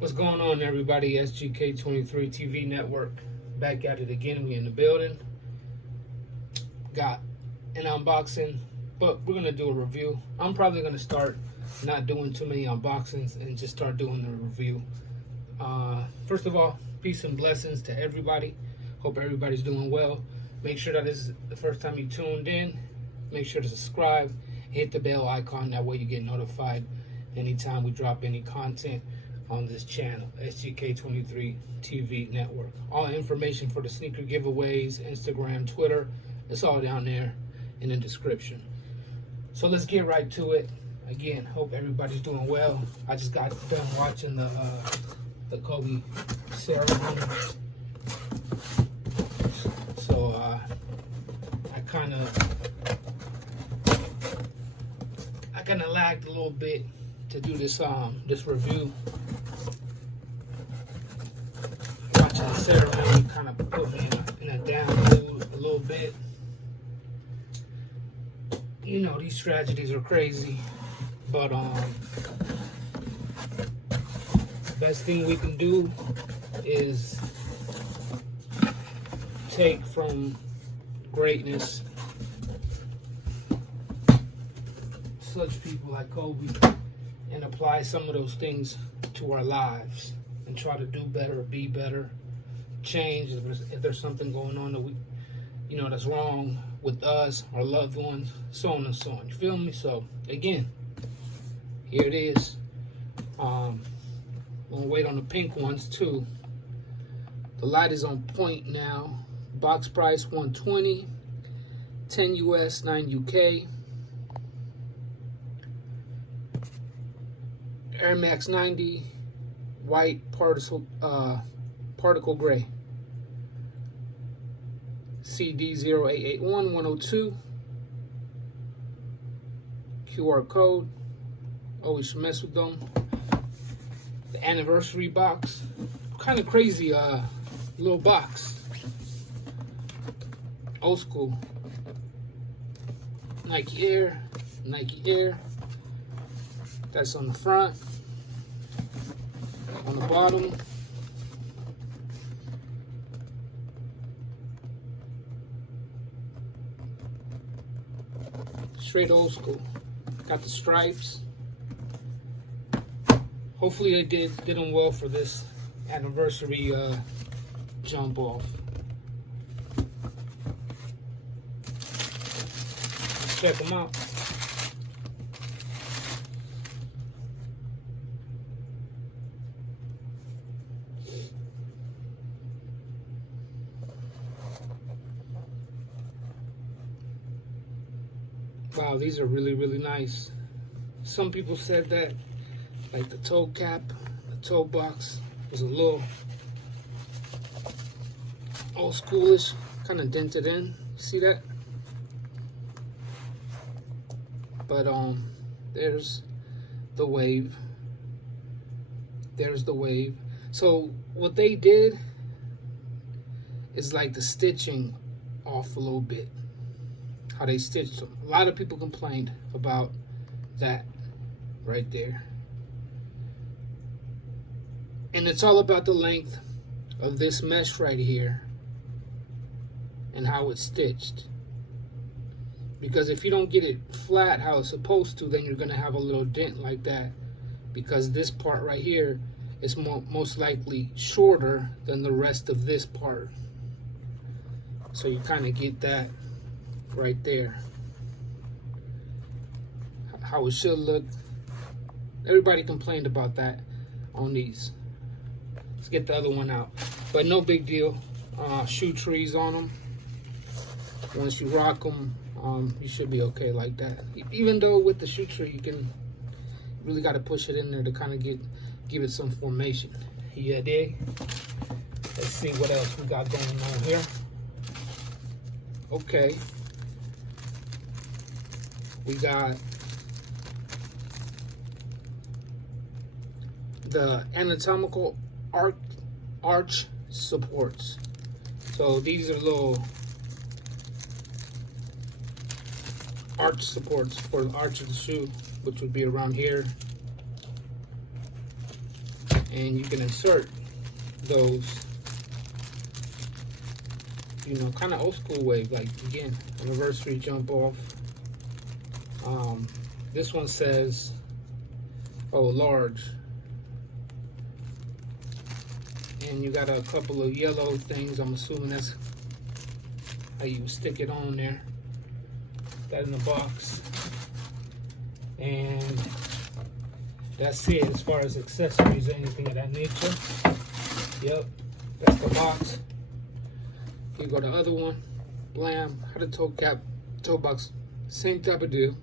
What's going on, everybody? SGK 23 TV network back at it again. We in the building. Got an unboxing, but we're gonna do a review. I'm probably gonna start not doing too many unboxings and just start doing the review. First of all, peace and blessings to everybody. Hope everybody's doing well. Make sure that this is the first time you tuned in. Make sure to subscribe, hit the bell icon. That way you get notified anytime we drop any content on this channel, SGK 23 TV network. All information for the sneaker giveaways, Instagram, Twitter, it's all down there in the description. So let's get right to it. Again, hope everybody's doing well. I just got done watching the Kobe ceremony. So I kind of lagged a little bit to do this this review. Watching the ceremony kind of put me in a down mood a little bit. You know, these tragedies are crazy, but best thing we can do is take from greatness such people like Kobe and apply some of those things to our lives and try to do better, be better, change if there's something going on that we, that's wrong with us, our loved ones, so on and so on. You feel me? So again, here it is. I'm gonna wait on the pink ones too. The light is on point now. Box price $120, 10 US, 9 UK. Air Max 90, white particle gray. CD 0881102. QR code. Always mess with them. The anniversary box. Kind of crazy little box. Old school. Nike Air. That's on the front. On the bottom, straight old school. Got the stripes. Hopefully they did them well for this anniversary jump off. Let's check them out. Wow, these are really, really nice. Some people said that, like the toe cap, the toe box was a little old schoolish, kind of dented in. See that? But there's the wave. There's the wave. So what they did is like the stitching off a little bit. How they stitched them. A lot of people complained about that right there. And it's all about the length of this mesh right here and how it's stitched. Because if you don't get it flat how it's supposed to, then you're going to have a little dent like that. Because this part right here is most likely shorter than the rest of this part. So you kind of get that right there, how it should look. Everybody complained about that on these. Let's get the other one out, but no big deal. Shoe trees on them. Once you rock them, you should be okay like that. Even though with the shoe tree, you really got to push it in there to kind of give it some formation. Yeah, dig. Let's see what else we got going on here. Okay. We got the anatomical arch supports. So these are little arch supports for the arch of the shoe, which would be around here. and you can insert those, you know, kind of old school way, like again, anniversary jump off. This one says, oh, large, and you got a couple of yellow things. I'm assuming that's how you stick it on there. That in the box, and that's it as far as accessories or anything of that nature. Yep, that's the box. You go to the other one, blam, how the toe box, same type of deal.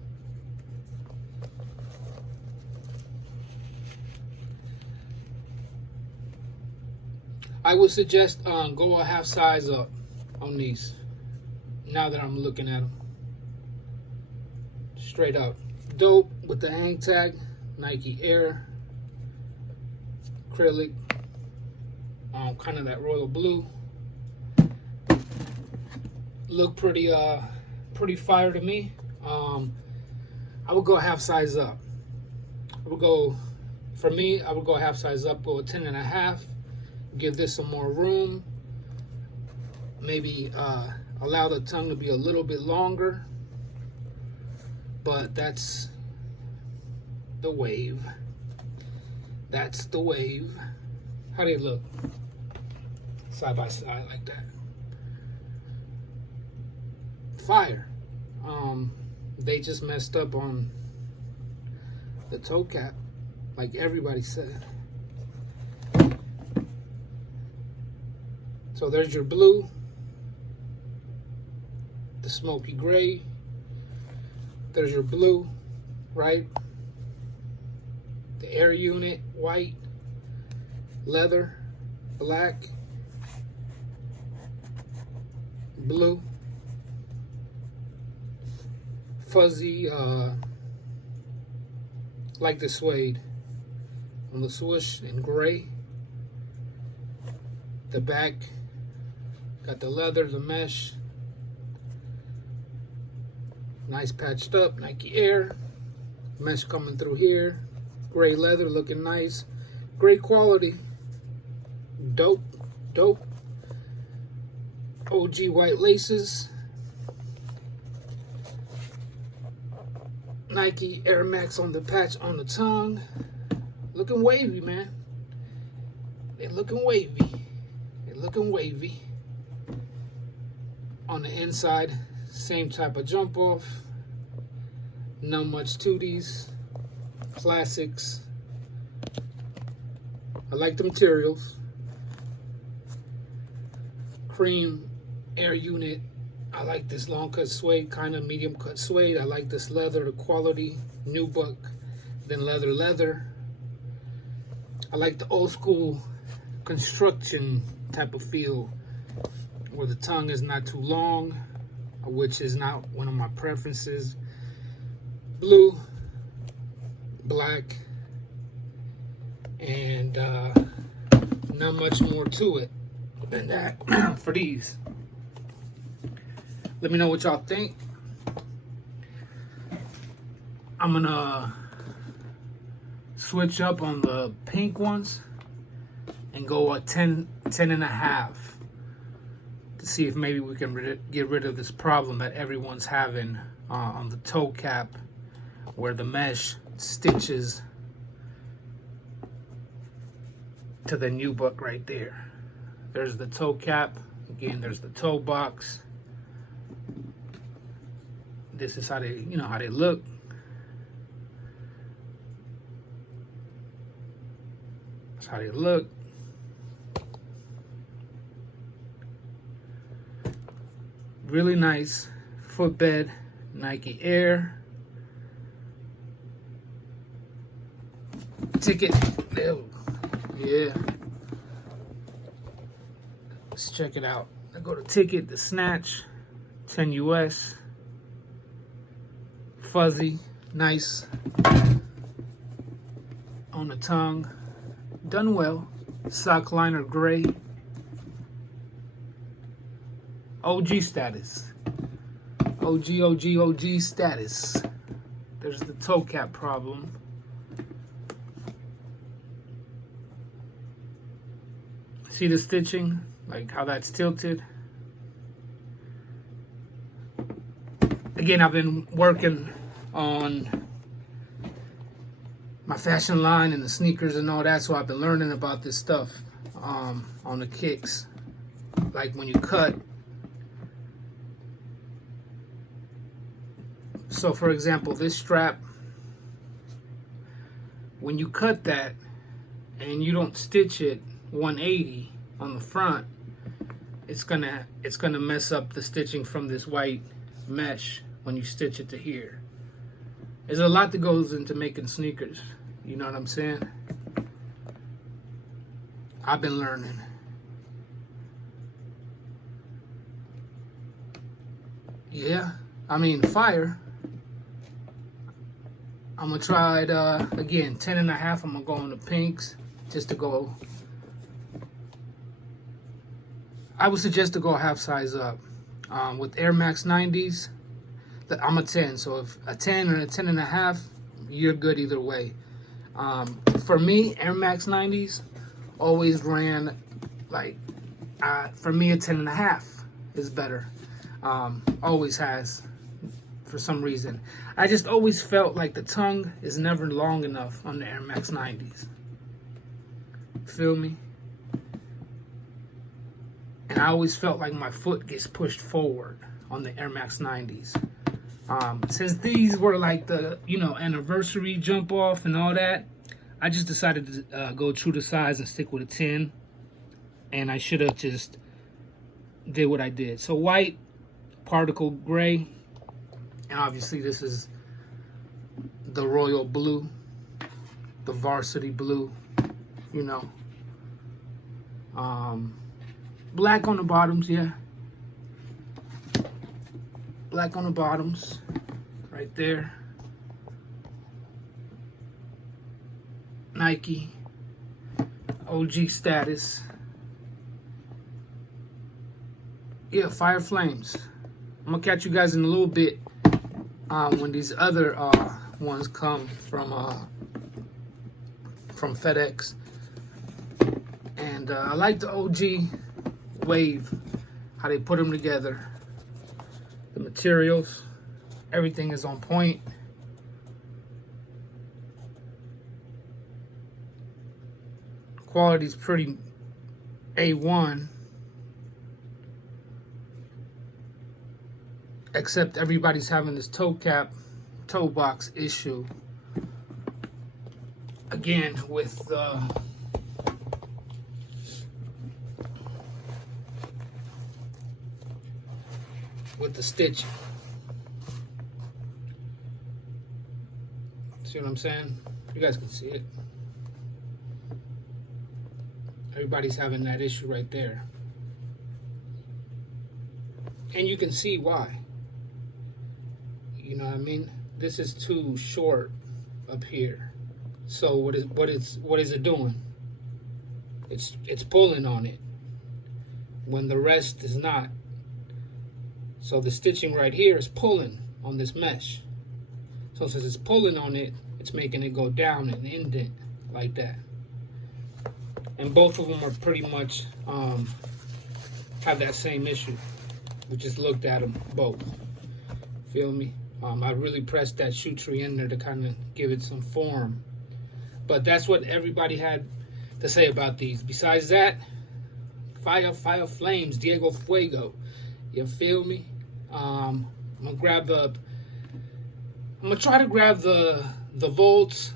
I would suggest go a half size up on these. Now that I'm looking at them, straight up dope with the hang tag, Nike Air, acrylic, kind of that royal blue. Look pretty fire to me. I would go half size up. I would go, for me, I would go half size up, go a 10.5. Give this some more room. Maybe allow the tongue to be a little bit longer. But that's the wave. That's the wave. How do they look? Side by side like that. Fire. They just messed up on the toe cap, like everybody said. So there's your blue, the smoky gray. There's your blue, right? The air unit, white, leather, black, blue, fuzzy, like the suede on the swoosh, in gray. The back, got the leather, the mesh, nice patched up, Nike Air, mesh coming through here, gray leather looking nice, great quality, dope, dope, OG white laces, Nike Air Max on the patch on the tongue, looking wavy, man. They're looking wavy. They're looking wavy. On the inside, same type of jump off. Not much to these. Classics. I like the materials. Cream air unit. I like this long cut suede, kind of medium cut suede. I like this leather, the quality, nubuck, then leather. I like the old school construction type of feel where the tongue is not too long, which is not one of my preferences. Blue, black, and not much more to it than that for these. Let me know what y'all think. I'm gonna switch up on the pink ones and go a 10.5 to see if maybe we can get rid of this problem that everyone's having on the toe cap, where the mesh stitches to the nubuck right there. There's the toe cap. Again, there's the toe box. This is how they, you know, how they look. That's how they look. Really nice footbed, Nike Air. Ticket. Yeah. Let's check it out. I go to ticket, the snatch, 10 US. Fuzzy, nice on the tongue, done well. Sock liner gray, OG status, OG status. There's the toe cap problem. See the stitching, like how that's tilted? Again, I've been working on my fashion line and the sneakers and all that, so I've been learning about this stuff on the kicks. Like when you cut. So for example, this strap, when you cut that and you don't stitch it 180 on the front, it's gonna mess up the stitching from this white mesh when you stitch it to here. There's a lot that goes into making sneakers, you know what I'm saying? I've been learning. Yeah, I mean, fire. I'm gonna try it again, 10.5. I'm gonna go on the pinks just to go. I would suggest to go a half size up. With Air Max 90s, I'm a 10. So if a 10 or a 10.5, you're good either way. For me, Air Max 90s always ran like, for me, a 10.5 is better. Always has, for some reason. I just always felt like the tongue is never long enough on the Air Max 90s. Feel me? And I always felt like my foot gets pushed forward on the Air Max 90s. Since these were like the, you know, anniversary jump off and all that, I just decided to go true to size and stick with a 10. And I should have just did what I did. So white, particle gray, and obviously this is the royal blue, the varsity blue, you know. Black on the bottoms, yeah. Black on the bottoms, right there. Nike, OG status. Yeah, fire flames. I'm gonna catch you guys in a little bit when these other ones come from FedEx. And I like the OG wave, how they put them together. The materials, everything is on point. Quality's pretty A1. Except everybody's having this toe box issue. Again, with the stitching. See what I'm saying? You guys can see it. Everybody's having that issue right there. And you can see why. You know what I mean? This is too short up here. So what is it doing? It's pulling on it when the rest is not. So the stitching right here is pulling on this mesh. So since it's pulling on it, it's making it go down and indent like that. And both of them are pretty much have that same issue. We just looked at them both. Feel me? I really pressed that shoe tree in there to kind of give it some form. But that's what everybody had to say about these. Besides that, fire flames, Diego Fuego. You feel me? I'm gonna try to grab the volts,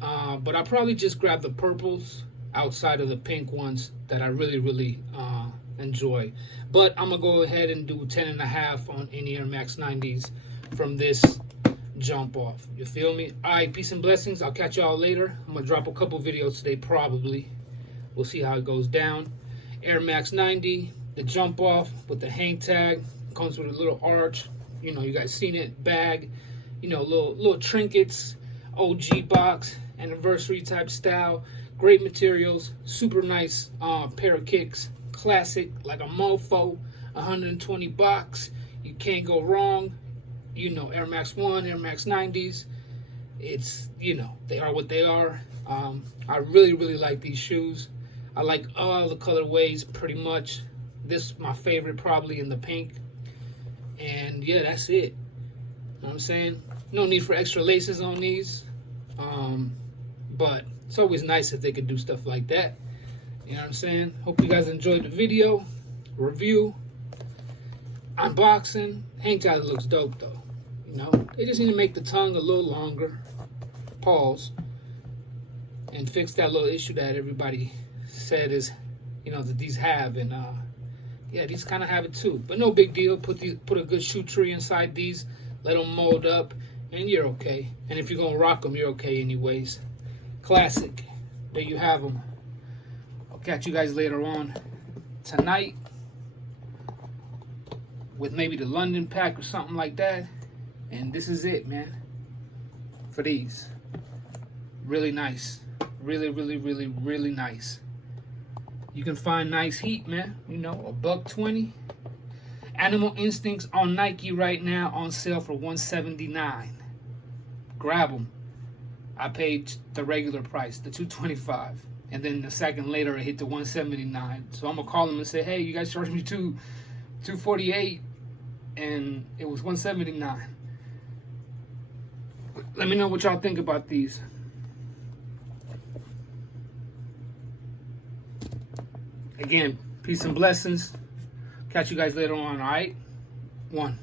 but I'll probably just grab the purples outside of the pink ones that I really enjoy. But I'm gonna go ahead and do 10.5 on any Air Max 90s from this jump off. You feel me? All right, peace and blessings. I'll catch y'all later. I'm gonna drop a couple videos today, probably. We'll see how it goes down. Air Max 90, the jump off with the hang tag, comes with a little arch. You know, you guys seen it. Bag, you know, little trinkets, OG box, anniversary type style. Great materials, super nice pair of kicks. Classic, like a mofo, 120 bucks. You can't go wrong. You know, Air Max 1, Air Max 90s. It's, you know, they are what they are. I really like these shoes. I like all the colorways pretty much. This is my favorite probably in the pink. And yeah, that's it. You know what I'm saying? No need for extra laces on these. But it's always nice if they could do stuff like that. You know what I'm saying? Hope you guys enjoyed the video, review, unboxing. Hang time looks dope though. You know, they just need to make the tongue a little longer. Pause. And fix that little issue that everybody said is, you know, that these have. And yeah, these kind of have it too. But no big deal. Put a good shoe tree inside these. Let them mold up. And you're okay. And if you're going to rock them, you're okay anyways. Classic. There you have them. I'll catch you guys later on tonight with maybe the London pack or something like that. And this is it, man, for these. Really nice. Really, really, really, really nice. You can find nice heat, man. You know, $120. Animal Instincts on Nike right now on sale for $179. Grab them. I paid the regular price, the $225, and then a second later it hit to $179. So I'm gonna call them and say, hey, you guys charged me $248, and it was $179. Let me know what y'all think about these. Again, peace and blessings. Catch you guys later on. All right, 1.